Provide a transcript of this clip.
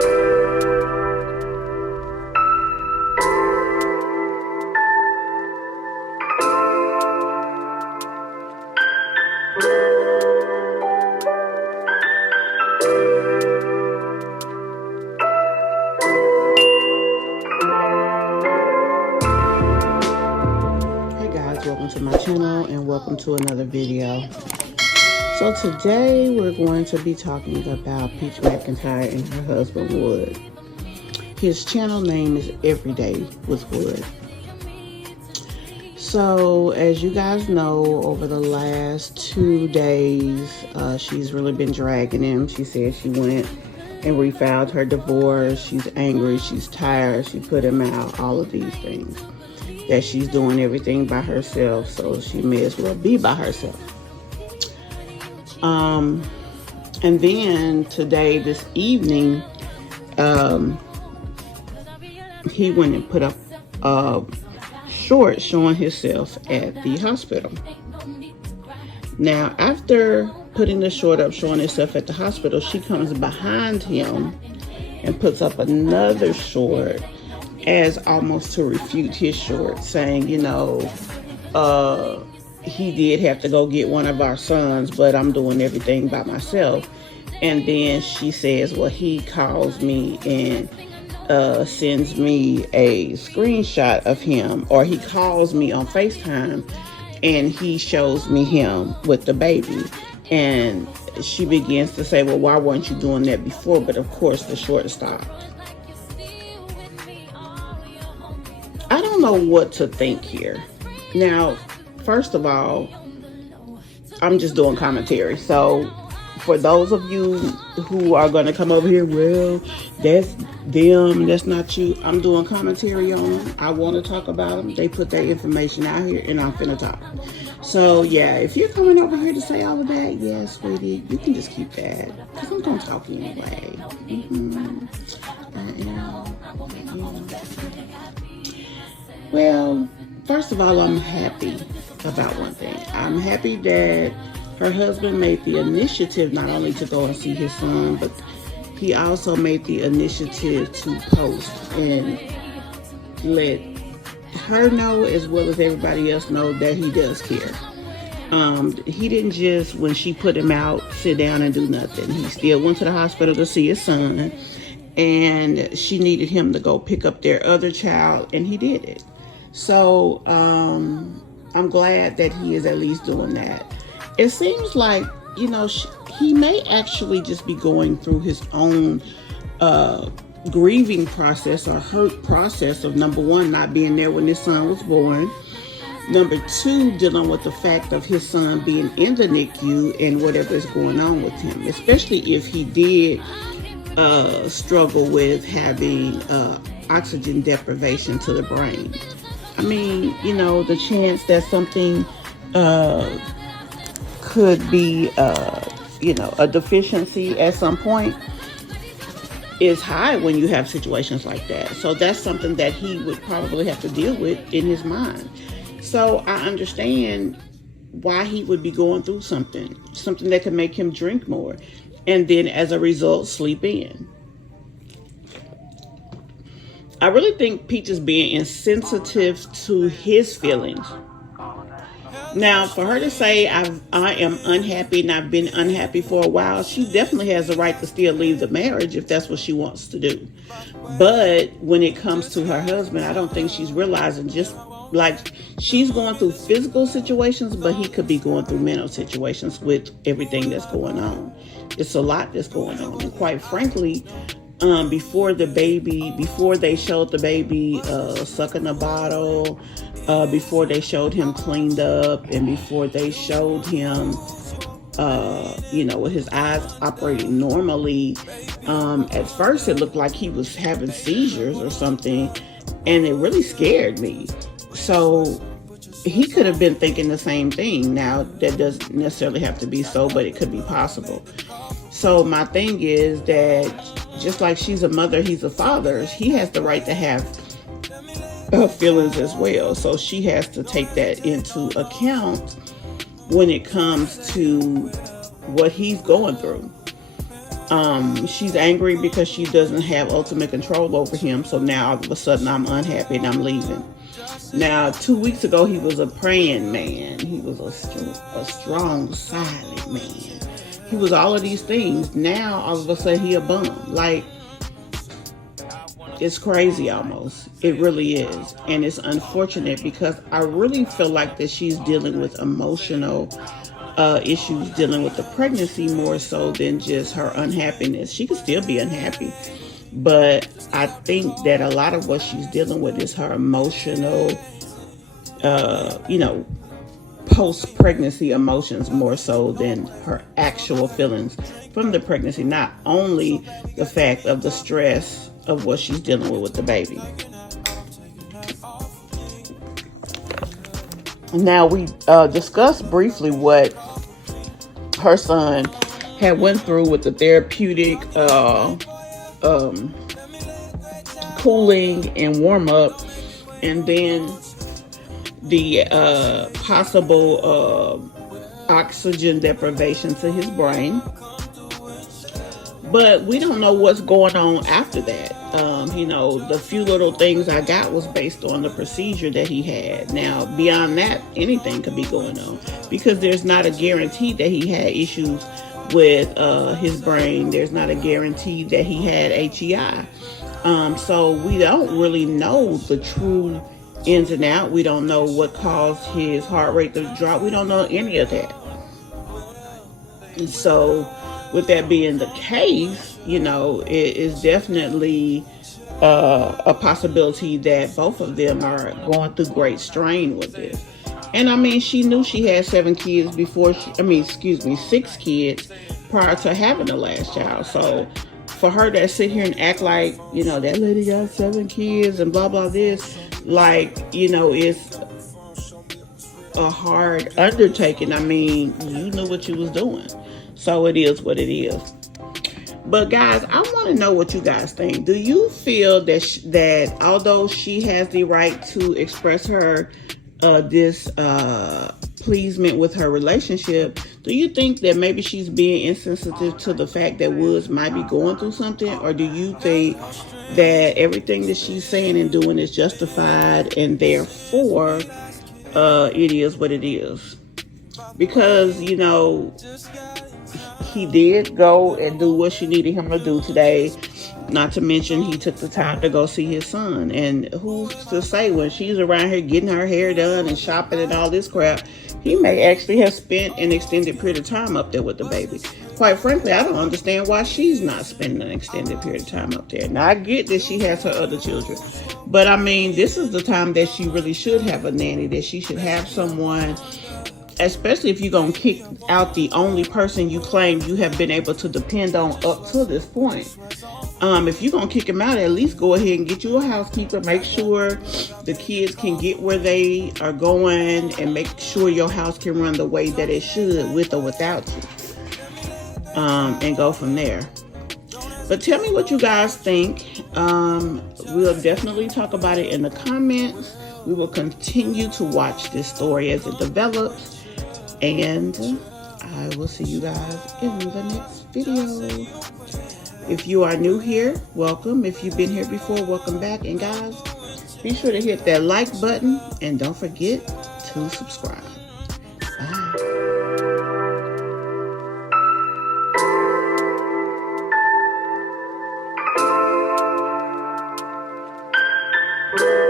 Welcome to my channel and welcome to another video. So today we're going to be talking about Peach McIntyre and her husband Wood. His channel name is Everyday with Wood. So as you guys know, over the last 2 days, she's really been dragging him. She said she went and refiled her divorce. She's angry, she's tired, she put him out, all of these things. That she's doing everything by herself, so she may as well be by herself. And then today, this evening, he went and put up a short showing himself at the hospital. Now, after putting the short up showing himself at the hospital, she comes behind him and puts up another short as almost to refute his short, saying, you know, he did have to go get one of our sons, but I'm doing everything by myself. And then she says, well, he calls me and sends me a screenshot of him, or he calls me on FaceTime and he shows me him with the baby. And she begins to say, well, why weren't you doing that before? But of course the short stopped. I don't know what to think here. Now, first of all, I'm just doing commentary. So for those of you who are going to come over here, well, that's them, that's not you. I'm doing commentary on them. I want to talk about them. They put their information out here and I'm finna talk. So yeah, if you're coming over here to say all of that, yeah, sweetie, you can just keep that. Because I'm going to talk anyway. Well, first of all, I'm happy about one thing. I'm happy that her husband made the initiative not only to go and see his son, but he also made the initiative to post and let her know, as well as everybody else know, that he does care. He didn't just, when she put him out, sit down and do nothing. He still went to the hospital to see his son, and she needed him to go pick up their other child, and he did it. So I'm glad that he is at least doing that. It seems like, you know, he may actually just be going through his own grieving process or hurt process of, number one, not being there when his son was born. Number two, dealing with the fact of his son being in the NICU and whatever is going on with him, especially if he did struggle with having oxygen deprivation to the brain. I mean, you know, the chance that something could be, you know, a deficiency at some point is high when you have situations like that. So that's something that he would probably have to deal with in his mind. So I understand why he would be going through something that could make him drink more, and then as a result, sleep in. I really think Peach is being insensitive to his feelings. Now, for her to say, I am unhappy and I've been unhappy for a while, she definitely has the right to still leave the marriage if that's what she wants to do. But when it comes to her husband, I don't think she's realizing, just like she's going through physical situations, but he could be going through mental situations with everything that's going on. It's a lot that's going on. And quite frankly, before they showed the baby sucking a bottle, before they showed him cleaned up, and before they showed him, you know, with his eyes operating normally, at first it looked like he was having seizures or something, and it really scared me. So he could have been thinking the same thing. Now, that doesn't necessarily have to be so, but it could be possible. So my thing is that just like she's a mother, he's a father, he has the right to have feelings as well. So she has to take that into account when it comes to what he's going through. She's angry because she doesn't have ultimate control over him. So now all of a sudden I'm unhappy and I'm leaving. Now, 2 weeks ago, he was a praying man. He was a strong, silent man. He was all of these things. Now, all of a sudden, he a bum. Like, it's crazy almost. It really is. And it's unfortunate because I really feel like that she's dealing with emotional issues, dealing with the pregnancy more so than just her unhappiness. She could still be unhappy. But I think that a lot of what she's dealing with is her emotional, post-pregnancy emotions more so than her actual feelings from the pregnancy. Not only the fact of the stress of what she's dealing with the baby. Now we discussed briefly what her son had went through with the therapeutic cooling and warm up, and then the possible oxygen deprivation to his brain. But we don't know what's going on after that. The few little things I got was based on the procedure that he had. Now, beyond that, anything could be going on because there's not a guarantee that he had issues with his brain. There's not a guarantee that he had HEI. So we don't really know the true ins and out. We don't know what caused his heart rate to drop. We don't know any of that. And so with that being the case, it is definitely a possibility that both of them are going through great strain with this. And I mean, she knew she had 7 kids before 6 kids prior to having the last child. So for her to sit here and act like, that lady got 7 kids and blah, blah, this, it's a hard undertaking. I mean, you knew what you was doing. So it is what it is. But guys, I want to know what you guys think. Do you feel that although she has the right to express her displeasement with her relationship, do you think that maybe she's being insensitive to the fact that Woods might be going through something? Or do you think that everything that she's saying and doing is justified and therefore it is what it is? Because, he did go and do what she needed him to do today. Not to mention he took the time to go see his son. And who's to say when she's around here getting her hair done and shopping and all this crap, he may actually have spent an extended period of time up there with the baby. Quite frankly, I don't understand why she's not spending an extended period of time up there. Now, I get that she has her other children. But, I mean, this is the time that she really should have a nanny, that she should have someone, especially if you're going to kick out the only person you claim you have been able to depend on up to this point. If you're going to kick him out, at least go ahead and get you a housekeeper. Make sure the kids can get where they are going and make sure your house can run the way that it should with or without you. And go from there. But tell me what you guys think. We'll definitely talk about it in the comments. We will continue to watch this story as it develops. And I will see you guys in the next video. If you are new here, welcome. If you've been here before, welcome back. And guys, be sure to hit that like button and don't forget to subscribe. Bye.